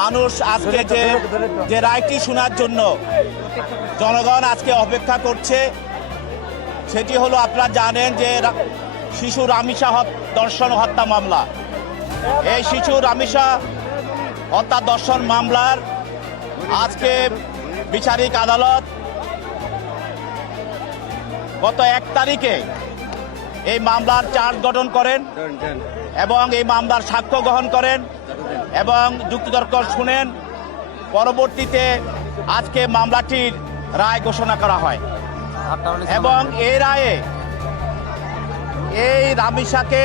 মানুষ আজকে যে রায়টি শোনার জন্য জনগণ আজকে অপেক্ষা করছে সেটি হলো, আপনারা জানেন যে শিশু রামিসা ধর্ষণ হত্যা মামলা। এই শিশু রামিসা হত্যা ধর্ষণ মামলার আজকে বিচারিক আদালত গত 1 তারিখে এই মামলার চার্জ গঠন করেন এবং এই মামলার সাক্ষ্য গ্রহণ করেন এবং যুক্তিতর্ক শুনেন। পরবর্তীতে আজকে মামলাটির রায় ঘোষণা করা হয় এবং এই রায়ে এই রামিসাকে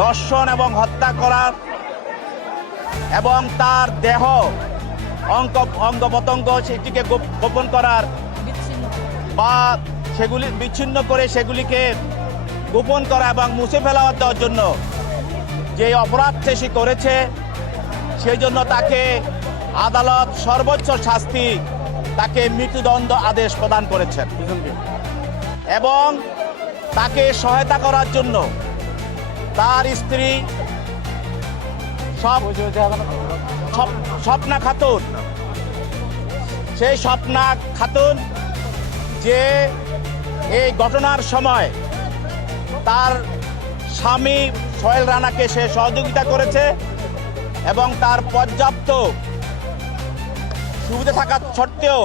ধর্ষণ এবং হত্যা করার এবং তার দেহ অঙ্গ প্রত্যঙ্গ সেটিকে গোপন করার বা সেগুলি বিচ্ছিন্ন করে সেগুলিকে গোপন করা এবং মুছে ফেলা দেওয়ার জন্য যে অপরাধ সে করেছে সেই জন্য তাকে আদালত সর্বোচ্চ শাস্তি, তাকে মৃত্যুদণ্ড আদেশ প্রদান করেছেন এবং তাকে সহায়তা করার জন্য তার স্ত্রী স্বপ্না খাতুন, সেই স্বপ্না খাতুন যে এই ঘটনার সময় তার স্বামী সোহেল রানাকে সে সহযোগিতা করেছে এবং তার পর্যাপ্ত সুবিধা থাকা সত্ত্বেও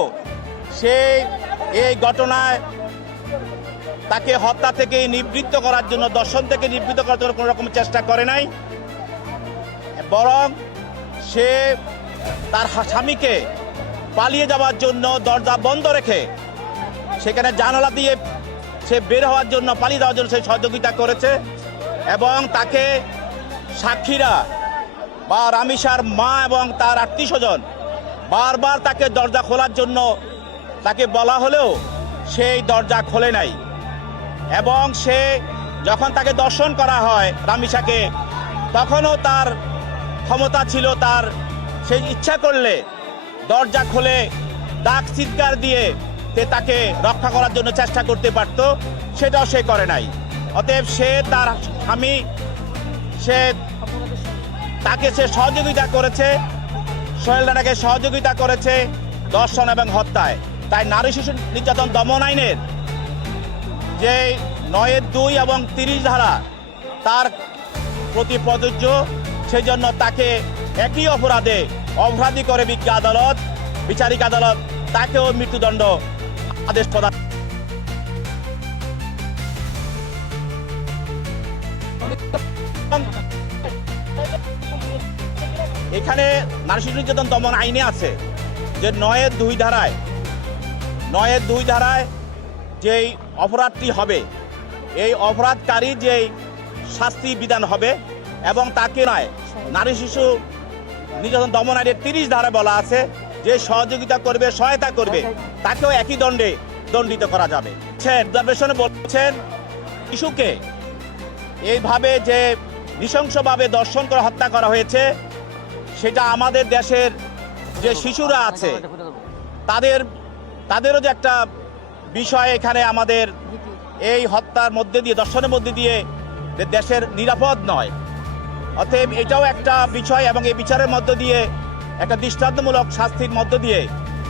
সে এই ঘটনায় তাকে হত্যা থেকে নিবৃত্ত করার জন্য, দর্শন থেকে নিবৃত্ত করার জন্য কোনো রকম চেষ্টা করে নাই, বরং সে তার স্বামীকে পালিয়ে যাওয়ার জন্য দরজা বন্ধ রেখে সেখানে জানালা দিয়ে সে বের হওয়ার জন্য, পালিয়ে যাওয়ার জন্য সে সহযোগিতা করেছে এবং তাকে সাক্ষীরা বা রামিসার মা এবং তার আত্মীয়স্বজন বারবার তাকে দরজা খোলার জন্য তাকে বলা হলেও সেই দরজা খোলে নাই এবং সে যখন তাকে দর্শন করা হয় রামিসাকে, তখনও তার ক্ষমতা ছিল, তার সেই ইচ্ছা করলে দরজা খুলে ডাক চিৎকার দিয়ে তাকে রক্ষা করার জন্য চেষ্টা করতে পারত, সেটাও সে করে নাই। অতএব সে তার স্বামী তাকে সহযোগিতা করেছে, সোহেল রানাকে সহযোগিতা করেছে ধর্ষণ এবং হত্যায়। তাই নারী শিশু নির্যাতন দমন আইনের যে 9(2) এবং 30 ধারা তার প্রতি প্রযোজ্য, সেই জন্য তাকে একই অপরাধে অপরাধী করে বিচারিক আদালত তাকেও মৃত্যুদণ্ড আদেশ প্রদান। এখানে নারী শিশু নির্যাতন দমন আইনে আছে যে 9(2) ধারায় যেই অপরাধটি হবে, এই অপরাধকারী যেই শাস্তি বিধান হবে এবং তাকে নয়, নারী শিশু নির্যাতন দমন আইনের 30 ধারায় বলা আছে যে সহযোগিতা করবে, সহায়তা করবে, তাকেও একই দণ্ডে দণ্ডিত করা যাবে। বলছেন শিশুকে এইভাবে যে নৃশংসভাবে ধর্ষণ করে হত্যা করা হয়েছে, সেটা আমাদের দেশের যে শিশুরা আছে তাদেরও যে একটা বিষয় এখানে আমাদের এই হত্যার মধ্যে দিয়ে, ধর্ষণের মধ্যে দিয়ে দেশের নিরাপদ নয়। অতএব এটাও একটা বিষয় এবং এই বিচারের মধ্য দিয়ে একটা দৃষ্টান্তমূলক শাস্তির মধ্য দিয়ে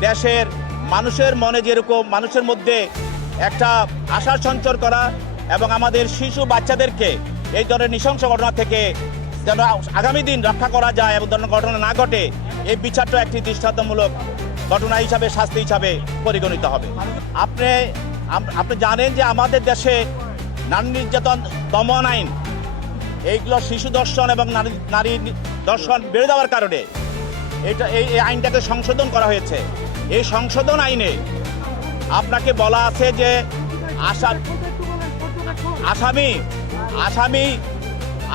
দেশের মানুষের মনে যেরকম মানুষের মধ্যে একটা আশার সঞ্চার করা এবং আমাদের শিশু বাচ্চাদেরকে এই ধরনের নৃশংস ঘটনা থেকে যেন আগামী দিন রক্ষা করা যায় এবং ধরনের ঘটনা না ঘটে, এই বিচারটা একটি দৃষ্টান্তমূলক ঘটনা হিসাবে, শাস্তি হিসাবে পরিগণিত হবে। আপনি জানেন যে আমাদের দেশে নারী নির্যাতন দমন আইন, এইগুলো শিশু ধর্ষণ এবং নারী ধর্ষণ বেড়ে যাওয়ার কারণে এই আইনটাকে সংশোধন করা হয়েছে। এই সংশোধন আইনে আপনাকে বলা আছে যে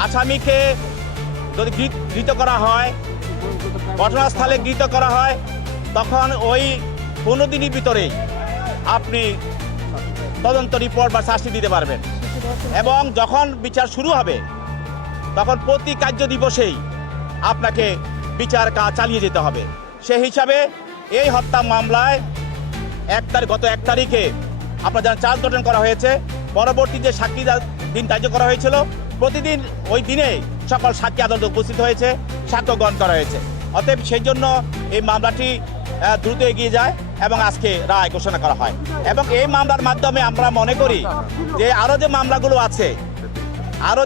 আসামিকে যদি গৃহীত করা হয়, ঘটনাস্থলে গৃহীত করা হয়, তখন ওই 15 দিনের ভিতরেই আপনি তদন্ত রিপোর্ট বা শাস্তি দিতে পারবেন এবং যখন বিচার শুরু হবে তখন প্রতি কার্য দিবসেই আপনাকে বিচার কাজ চালিয়ে যেতে হবে। সেই হিসাবে এই হত্যা মামলায় গত 1 তারিখে আপনার যারা চার্জ গঠন করা হয়েছে, পরবর্তী যে সাক্ষী দিন ধার্য করা হয়েছিল, প্রতিদিন ওই দিনে সকল সাক্ষী আদালতে উপস্থিত হয়েছে, সাক্ষ্য গ্রহণ করা হয়েছে। অতএব সেই জন্য এই মামলাটি দ্রুত এগিয়ে যায় এবং আজকে রায় ঘোষণা করা হয়। এবং এই মামলার মাধ্যমে আমরা মনে করি যে আরও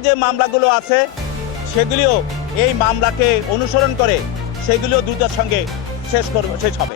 যে মামলাগুলো আছে সেগুলিও এই মামলাকে অনুসরণ করে সেগুলিও দ্রুতের সঙ্গে শেষ হবে।